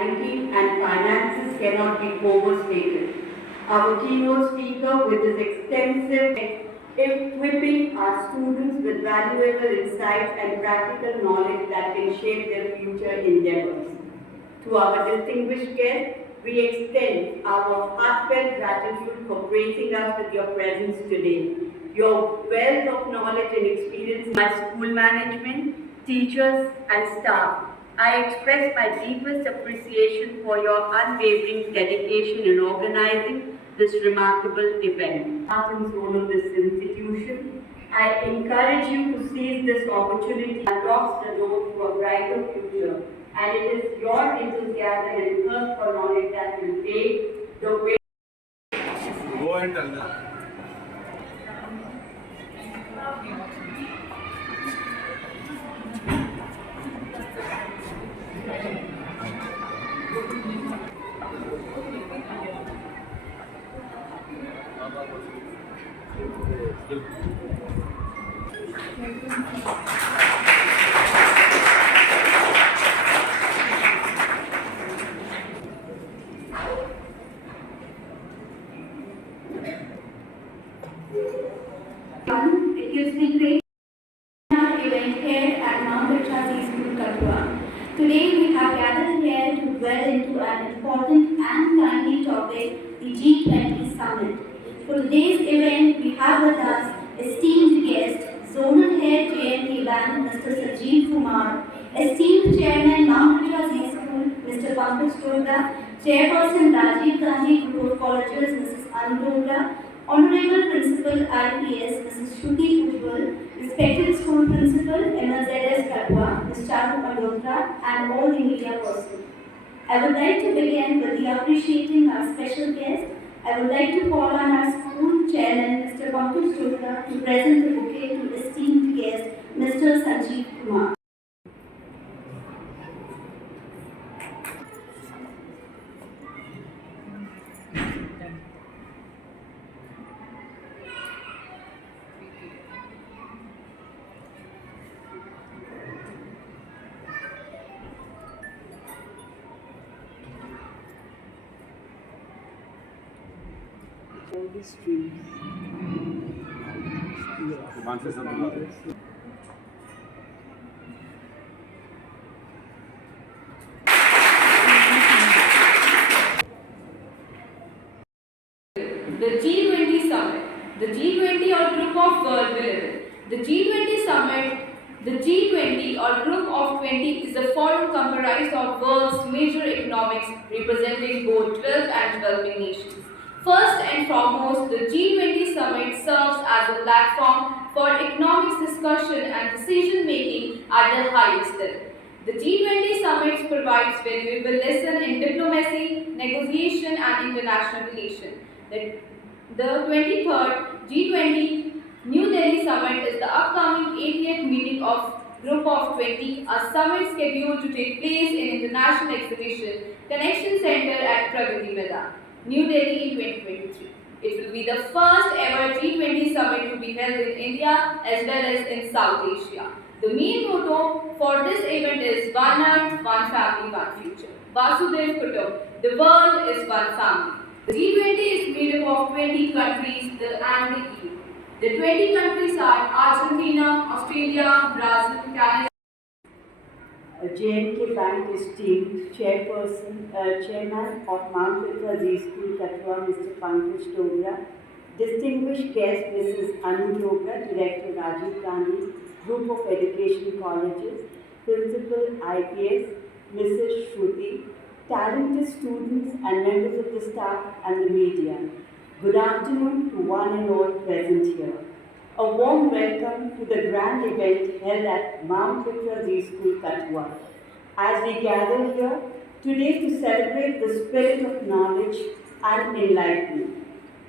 Banking and finances cannot be overstated. Our keynote speaker, with his extensive equipping our students with valuable insights and practical knowledge that can shape their future endeavors. To our distinguished guests, we extend our heartfelt gratitude for gracing us with your presence today. Your wealth of knowledge and experience in my school management, teachers, and staff. I express my deepest appreciation for your unwavering dedication in organizing this remarkable event. Heart and soul of this institution, I encourage you to seize this opportunity and unlocks the door to a brighter future. And it is your enthusiasm and thirst for knowledge that will pave the way. Go and tell them. It gives me great event here at Mount Litera School, Kathua. Today we have gathered here to dwell into an important and timely topic, the G20 Summit. For today's event, we have with us esteemed guest, Zonal Head JNK Bank, Mr. Sanjeev Kumar, esteemed Chairman Mount Litera School, Mr. Pankaj Dogra, Chairperson Rajiv Gandhi Group of Colleges, Mrs. Anu Dogra, Honorable Principal IPS, Mrs. Shruti Ujjwal, respected school principal, MLZS Kathua, Ms. Charu Malhotra, and all the media personnel. I would like to begin with the appreciating our special guest. I would like to call on our school chairman, Mr. Pankaj Dogra, to present the bouquet to esteemed guest, Mr. Sanjeev Kumar. All the streams. The G20 Summit. The G20 or Group of World will live. The G20 Summit, the G20 or Group of 20 is a forum comprised of world's major economics representing both 12 and developing nations. First and foremost, the G20 Summit serves as a platform for economics discussion and decision making at the highest level. The G20 Summit provides valuable lessons in diplomacy, negotiation and international relations. The 23rd G20 New Delhi Summit is the upcoming 80th meeting of Group of 20, a summit scheduled to take place in International Exhibition Connection Center at Pragati Maidan, New Delhi in 2023. It will be the first ever G20 summit to be held in India as well as in South Asia. The main motto for this event is One Earth, One Family, One Future. Vasudev Kutum, the world is one family. The G20 is made up of 20 countries and the EU. The 20 countries are Argentina, Australia, Brazil, Canada. JNK Bank esteemed Chairman of Mount Litera School, Kathua, Mr. Pankaj Dogra, distinguished guest Mrs. Anu Dogra, Director Rajiv Gandhi Group of Education Colleges, Principal IPS Mrs. Shruti, talented students and members of the staff and the media. Good afternoon to one and all present here. A warm welcome to the grand event held at Mount Litera School, Kathua. As we gather here today to celebrate the spirit of knowledge and enlightenment,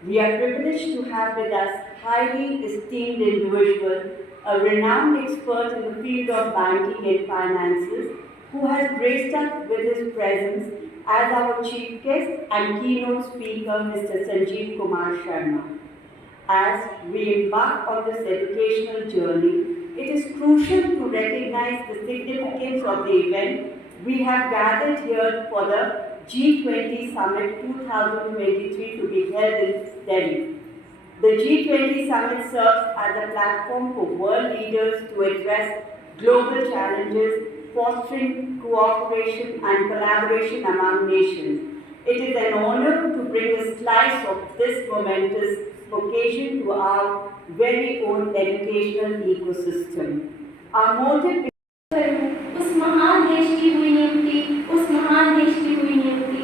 we are privileged to have with us highly esteemed individual, a renowned expert in the field of banking and finances, who has graced us with his presence as our chief guest and keynote speaker, Mr. Sanjeev Kumar Sharma. As we embark on this educational journey, it is crucial to recognize the significance of the event we have gathered here for the G20 Summit 2023 to be held in Delhi. The G20 Summit serves as a platform for world leaders to address global challenges, fostering cooperation and collaboration among nations. It is an honor to bring a slice of this momentous occasion to our very own educational ecosystem. Our motive उस महान देश की हुई नियुक्ति, उस महान देश की हुई नियुक्ति।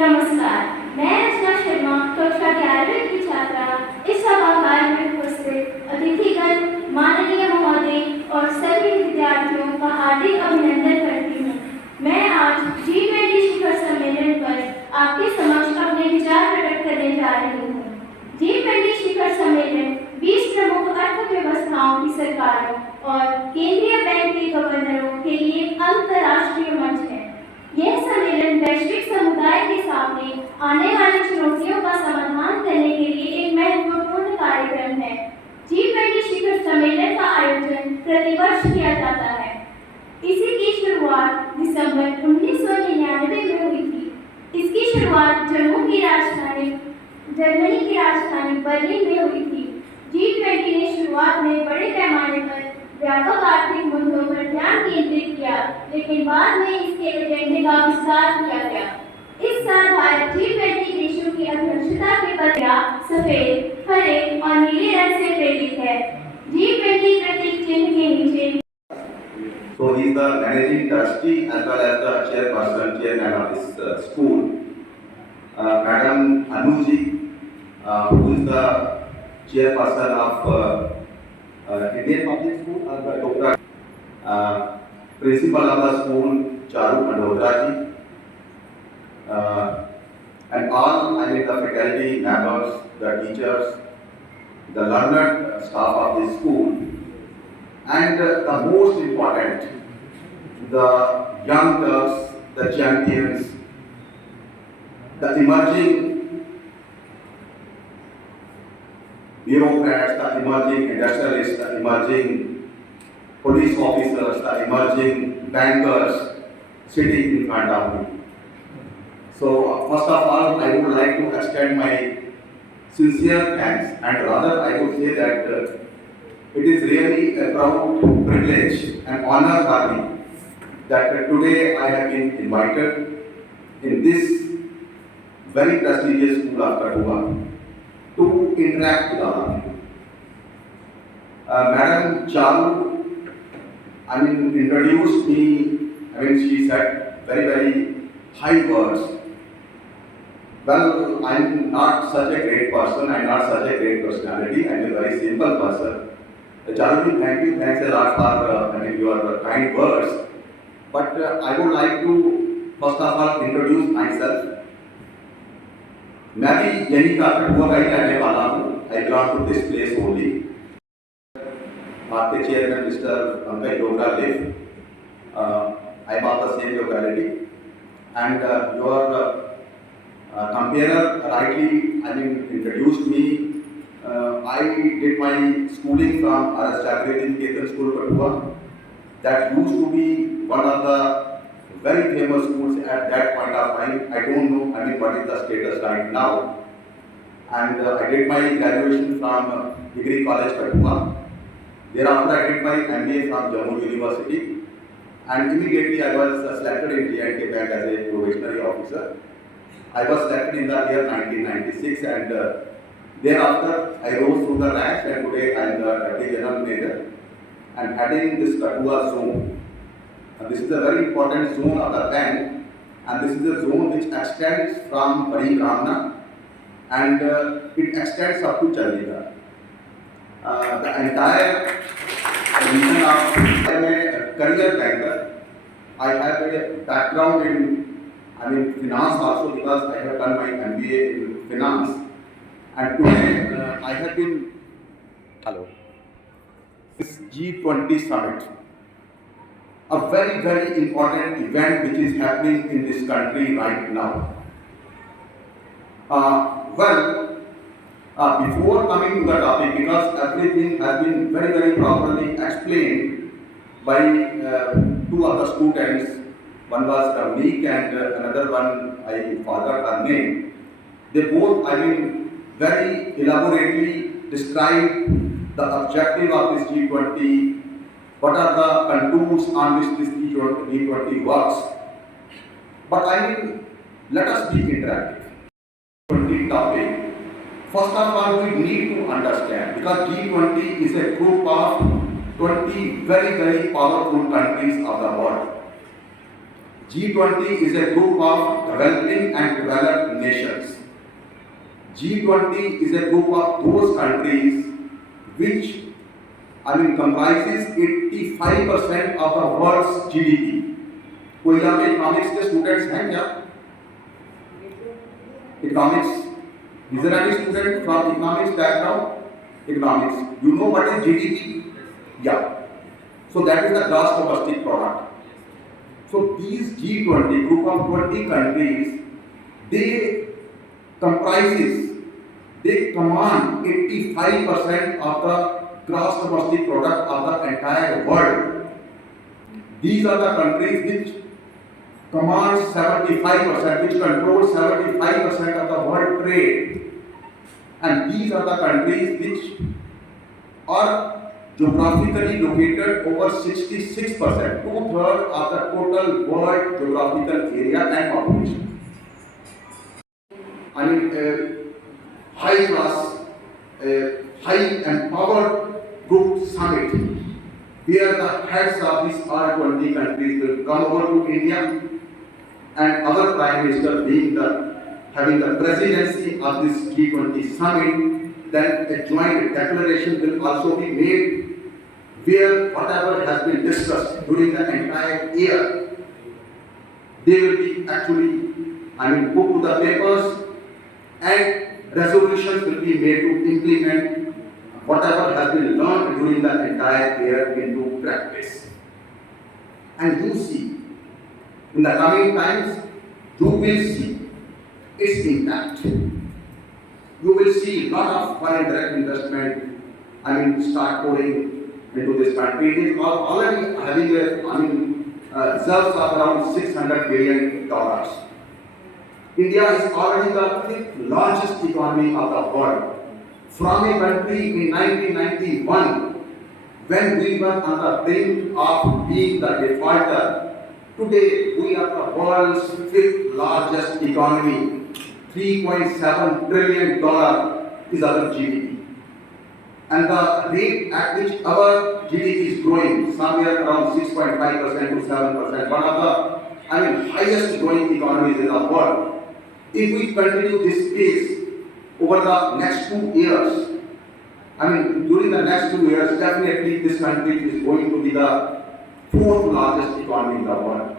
नमस्कार, मैं रचना शर्मा, कक्षा 11वीं की छात्रा, इस सभागार में उपस्थित अतिथिगण, माननीय महोदय और सभी विद्यार्थियों का हार्दिक अभिनंदन करती हूँ। मैं आज G20 शिखर सम्मेलन पर आपके समक्ष अपने विचार प्रकट करने जा रही हूँ। G20 शिखर सम्मेलन 20 प्रमुख अर्थव्यवस्थाओं की सरकारों और केंद्रीय बैंक के गवर्नरों के लिए एक अंतर्राष्ट्रीय मंच है। यह सम्मेलन वैश्विक समुदाय के सामने आने वाली चुनौतियों का समाधान करने के लिए एक महत्वपूर्ण कार्यक्रम है। G20 शिखर सम्मेलन का आयोजन प्रतिवर्ष किया जाता है। इसी की शुरुआत दिसंबर 1999 में हुई थी। इसकी शुरुआत जर्मनी की राजधानी बर्लिन में हुई थी। G20 ने शुरुआत में बड़े पैमाने पर व्यापक आर्थिक मुद्दों पर ध्यान केंद्रित किया, लेकिन बाद में इसके एजेंडे का विस्तार किया गया। इस साल भारत G20 देशों की अध्यक्षता के बदला सफेद, हरे और नीले रंग से प्रेरित है। G20 प्रतीक चिन्ह के नीचे So he is the managing trustee as well as the chairman of this school. Madam Anuji, who is the chairperson of Indian Public School, Dr. Principal of the school, Charu Mandodra ji, and all the faculty members, the teachers, the learned staff of this school, and the most important, the young Turks, the champions, the emerging bureaucrats, the emerging industrialists, the emerging police officers, the emerging bankers sitting in front of me. So first of all, I would like to extend my sincere thanks, and rather I would say that it is really a proud privilege and honor for me that today I have been invited in this very prestigious school of Kathua to interact with all of you. Madam Charu, introduced me, she said very high words. Well, I'm not such a great person, I'm not such a great personality, I'm a very simple person. Charu, thanks a lot for your kind words. But I would like to first of all introduce myself. मैं भी यही का कठुआ का ही रहने वाला हूँ. I belong to this place only. आपके chairman mister Pankaj Dogra live. I am of the same locality, and your comparer rightly introduced me. I did my schooling from R.S. Chakridin Ketan School, Kathua. That used to be one of the very famous schools at that point of time. I don't know, what is the status right now. And I did my graduation from Degree College, Kathua. Thereafter, I did my MBA from Jammu University. And immediately I was selected in J&K Bank as a probationary officer. I was selected in the year 1996, and thereafter I rose through the ranks, and today I am the Deputy General Manager and heading this Kathua zone. This is a very important zone of the bank, and this is a zone which extends from Paribramna and it extends up to Chandigarh. The entire region of I am a career banker. I have a background in finance also, because I have done my MBA in finance, and today I have been this G20 summit, a very, very important event which is happening in this country right now. Before coming to the topic, because everything has been very, very properly explained by two of the students, One was Ramneek and another one I forgot her name. They both, very elaborately describe the objective of this G20, what are the contours on which this G20 works. But let us be interactive. G20 topic. First of all, we need to understand because G20 is a group of 20 very, very powerful countries of the world. G20 is a group of developing and developed nations. G20 is a group of those countries which comprises 85% of the world's GDP. कोई यहाँ पे economics के students हैं क्या? Economics. Is there any student from economics background? Economics. You know what is GDP? Yeah. So that is the gross domestic product. So these G20 group of 20 countries, they command 85% of the gross domestic product of the entire world. These are the countries which command 75%, which control 75% of the world trade. And these are the countries which are geographically located over 66%, 2/3 of the total world geographical area and population. High class, high empowered group summit, where the heads of these all 20 countries will come over to India, and our Prime Minister having the presidency of this G20 summit, then a joint declaration will also be made where whatever has been discussed during the entire year, they will be actually, put to the papers, and resolutions will be made to implement whatever has been learned during the entire year into practice. And you see, in the coming times, you will see its impact. You will see a lot of foreign direct investment, start pouring into this country. It is already having reserves of around $600 billion. India is already the 5th largest economy of the world. From a country in 1991, when we were on the brink of being the defaulter, today we are the world's 5th largest economy. $3.7 trillion is our GDP. And the rate at which our GDP is growing, somewhere around 6.5% to 7%, one of the highest growing economies in the world. If we continue this pace over the next 2 years, during the next 2 years, definitely this country is going to be the 4th largest economy in the world.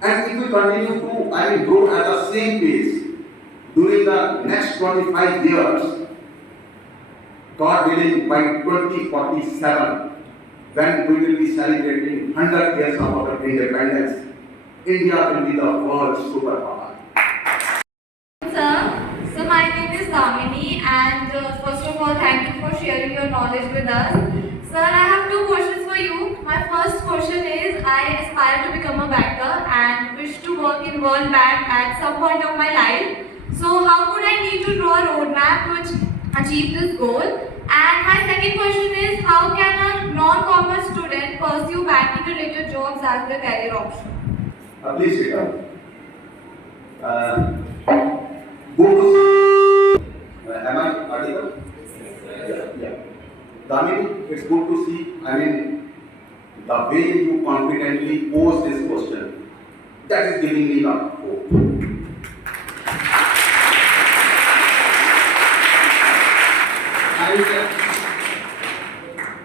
And if we continue to grow at the same pace during the next 25 years, God willing, by 2047, when we will be celebrating 100 years of our independence, India will be the world's superpower. Sir, so my name is Damini, and first of all, thank you for sharing your knowledge with us. Sir, I have 2 questions for you. My first question is, I aspire to become a banker and wish to work in World Bank at some point of my life. So how would I need to draw a roadmap to achieve this goal? And my second question is, how can a non-commerce student pursue banking related jobs as their career option? Please sit down. Am I audible? Yeah. Damini, it's good to see, the way you confidently pose this question, that is giving me the hope. And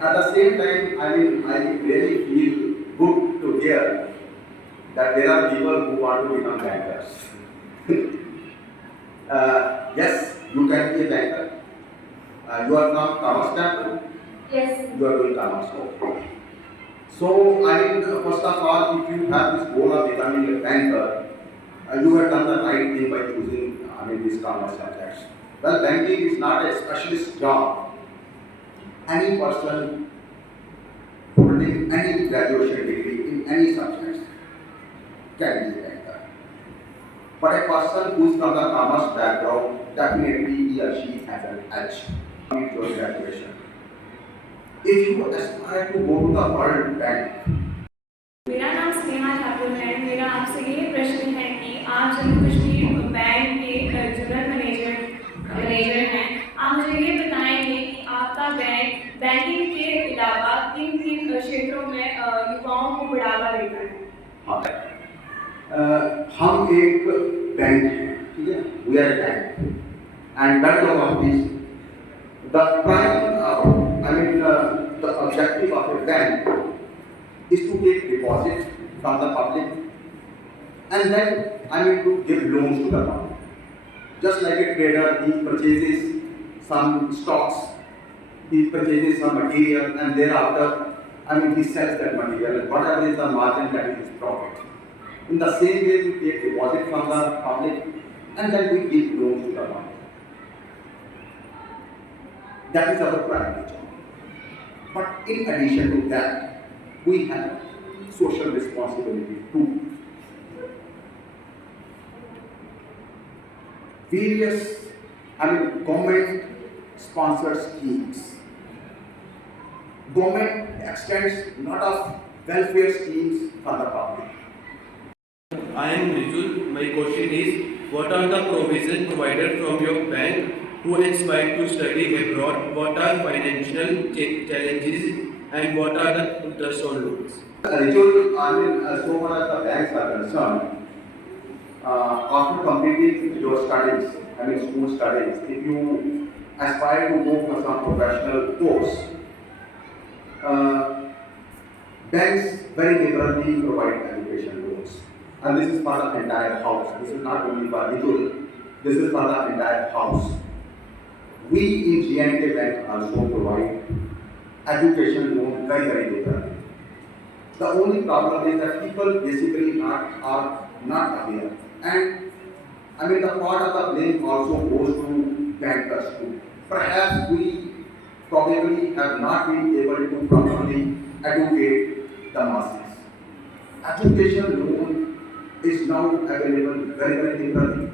at the same time, I really feel good to hear that there are people who want to become bankers. Yes, you can be a banker. You are from commerce background? Yes. You are doing commerce. So, first of all, if you have this goal of becoming a banker, you have done the right thing by choosing these commerce subjects. Well, banking is not a specialist job. Any person holding any graduation degree in any subjects can be a banker. But a person who is from the commerce background, definitely he or she has an edge. Need your graduation. If you aspire to go to the World Bank, मेरा नाम स्नेहा ठाकुर है। मेरा आपसे ये प्रश्न है कि आप जम्मू कश्मीर बैंक के जनरल मैनेजर हैं। आप मुझे ये बताएंगे कि आपका बैंक बैंकिंग के अलावा किन किन क्षेत्रों में युवाओं को बढ़ावा देता है। हम एक बैंक हैं, ठीक है, we are bank and that of this the prime I mean the objective of a bank is to take deposit from the public and then I mean to give loans to the public. Just like a trader, he purchases some stocks, he purchases some material and thereafter I mean he sells that material and whatever is the margin that is his profit. In the same way we take deposit from the public and then we give loans to the public. That is our primary job. But in addition to that, we have social responsibility too. Various, government sponsored schemes. Government extends lot of welfare schemes for the public. I am Rijul. My question is, what are the provisions provided from your bank who aspire to study abroad? What are financial challenges and what are the interest on loans? Ritual, so far as the banks are concerned, after completing your studies, school studies, if you aspire to go for some professional course, banks very liberally provide education loans. And this is for the entire house. This is not only for Ritual, this is for the entire house. We in G&K Bank also provide education loan very liberally. The only problem is that people basically are not aware. And the part of the blame also goes to bankers too. Perhaps we probably have not been able to properly educate the masses. Education loan is now available very liberally.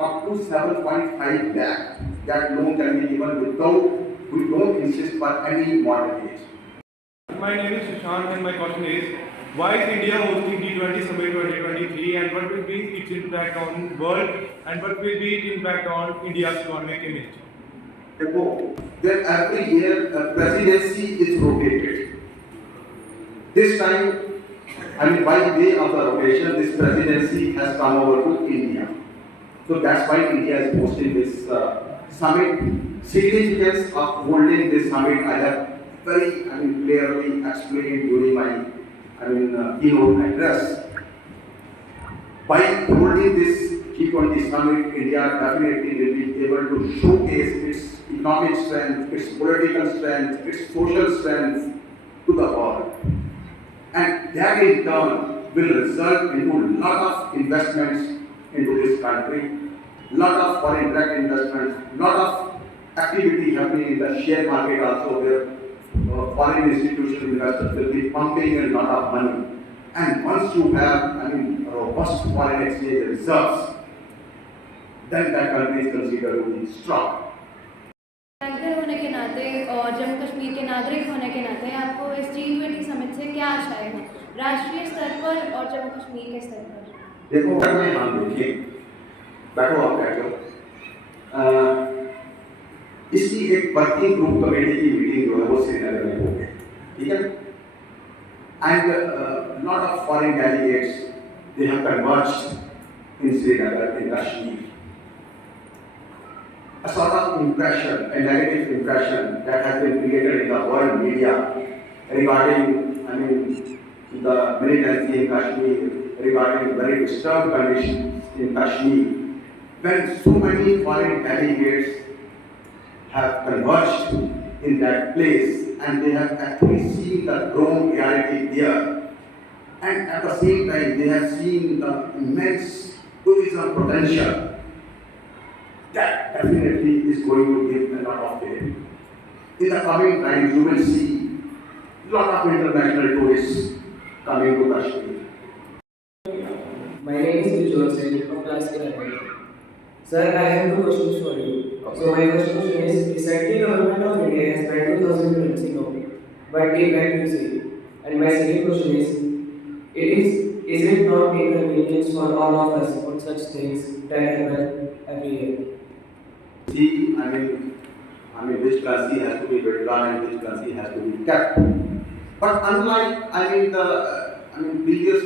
Up to 7.5 lakh, that loan can be given without, we don't insist for any mortgage. My name is Sushant and my question is, why is India hosting G20 Summit 2023 and what will be its impact on world and what will be its impact on India's economic image? Then every year the presidency is rotated. This time, by way of the rotation, this presidency has come over to India. So that's why India is hosting this summit. Significance of holding this summit I have very clearly explained during my keynote address. By holding this G20 summit, India definitely will be able to showcase its economic strength, its political strength, its social strength to the world. And that in turn will result into a lot of investments into this country, lot of foreign direct investments, lot of activity happening in the share market also where foreign institutional investors will be pumping in a lot of money. And once you have robust foreign exchange reserves, then that country is considered to be strong. Banker होने के नाते और जम्मू कश्मीर के नागरिक होने के नाते आपको इस G20 समिट से क्या आशाएं हैं राष्ट्रीय स्तर पर और जम्मू कश्मीर के स्तर पर? देखो हम देखिए, बैठो आप बैठो। इसकी एक वर्किंग ग्रुप कमेटी की मीटिंग जो है वो श्रीनगर में हो गई, ठीक है? And lot of foreign delegates they have converged in Srinagar, in Kashmir. A sort of impression, a negative impression that has been created in the world media regarding, the militancy in Kashmir, regarding very disturbed conditions in Kashmir, when so many foreign delegates have converged in that place and they have actually seen the grown reality there, and at the same time they have seen the immense tourism potential. That definitely is going to give a lot of gain. In the coming times, you will see a lot of international tourists coming to Kashmir. My name is Joseph from class 11. Sir, I have two questions for you. So my first question is, recently government of India has banned 2000 currency note, but they banned music. And my second question is it not inconvenience for all of us on such things that happen every year? See, which currency has to be withdrawn and which currency has to be kept. But unlike, previous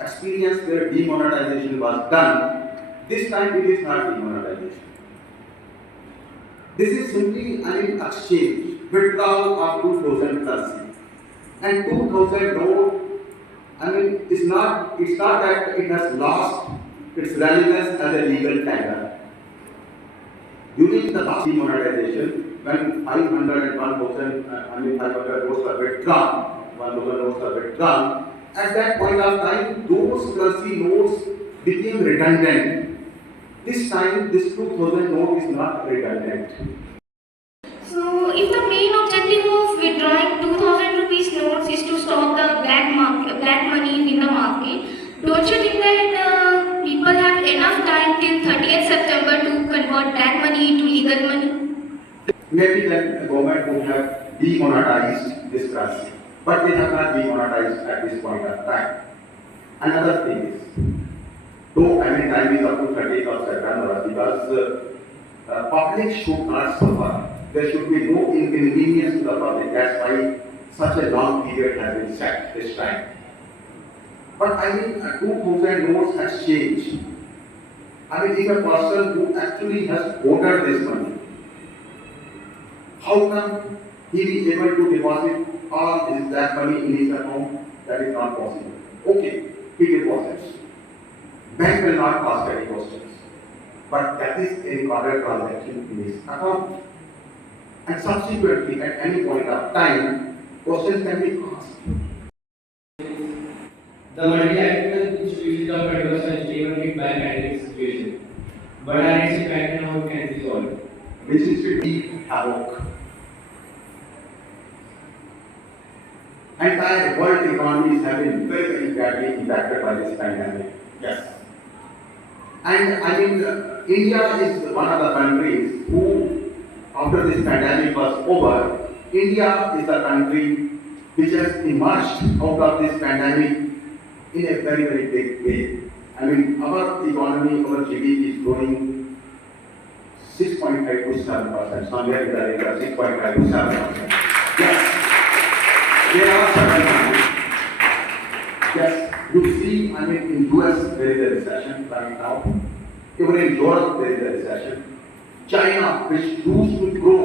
experience where demonetization was done, this time it is not demonetization. This is simply, exchange, withdrawal of 2000 currency. And 2000 note, it's not that it has lost its relevance as a legal tender. During the last demonetization, when 500 and 1000, 500 notes were withdrawn, 1000 notes were withdrawn, at that point of time, those currency notes became redundant. This time, this 2000 note is not redundant. So, if the main objective of withdrawing 2000 rupees notes is to stop the black money in the market, don't you think that people have enough time till 30th September to convert black money into legal money? Maybe then the government would have demonetized this currency, but they have not demonetized at this point of time. Another thing is, though time is up to 30th of September, because public should not suffer. There should be no inconvenience to the public. That's why such a long period has been set this time. But 2000 notes exchange. If a person who actually has ordered this money, how come he be able to deposit all that money in his account? That is not possible. Okay, he deposits. Bank will not ask any questions. But that is a recorded transaction in his account. And subsequently, at any point of time, questions can be asked. The multi-actor institutions of adverse are driven with by pandemic situation. But our next pattern how can be solved? Which is to be havoc. Entire world economies have been very badly impacted by this pandemic. Yes. And India is one of the countries who, after this pandemic was over, India is the country which has emerged out of this pandemic in a very, very big way. Our economy, our GDP is growing 6.5 to 7%, somewhere in the range of 6.5 to 7%. Yes, there are certain times. Yes, you see, in US there is a recession right now. Even in Europe there is a recession. China, which used to grow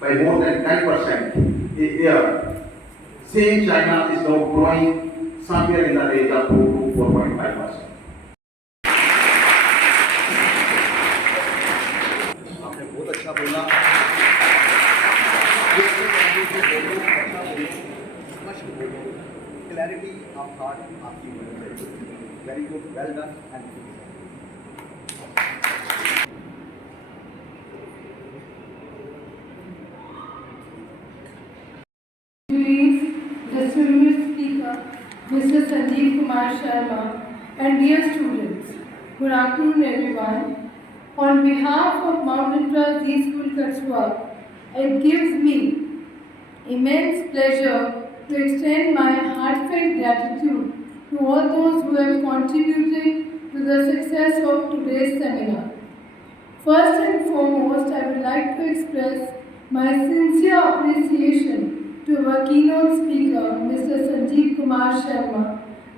by more than 10% a year, same China is now growing somewhere in the range of 4 to 4.5%. आपने बहुत अच्छा बोला। स्पष्ट बोलो, clarity of thought आपकी very good, well done and Distinguished Speaker, Mr. Sanjeev Kumar Sharma, and dear students, good afternoon everyone. On behalf of Mount Litera School Kachua, it gives me immense pleasure to extend my heartfelt gratitude to all those who have contributed to the success of today's seminar. First and foremost, I would like to express my sincere appreciation to our keynote speaker, Mr. Sanjeev Kumar Sharma,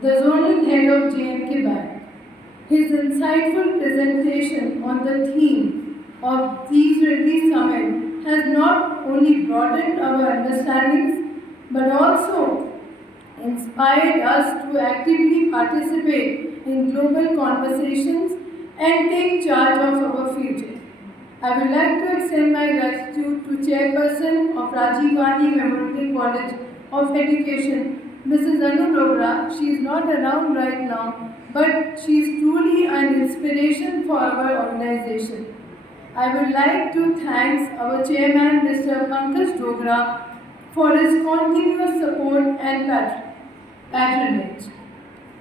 the Zonal Head of J&K Bank. His insightful presentation on the theme of G20 Summit has not only broadened our understandings, but also inspired us to actively participate in global conversations and take charge of our future. I would like to extend my gratitude to Chairperson of Rajiv Gandhi Memorial College of Education, Mrs. Anu Dogra. She is not around right now, but she is truly an inspiration for our organization. I would like to thank our Chairman, Mr. Pankaj Dogra, for his continuous support and patronage.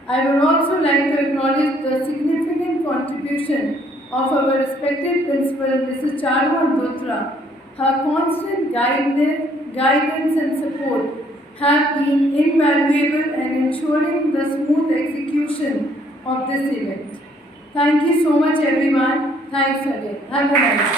I would also like to acknowledge the significant contribution of our respected principal, Mrs. Charu Andotra. Her constant guidance and support have been invaluable in ensuring the smooth execution of this event. Thank you so much, everyone. Thanks again. Have a nice day.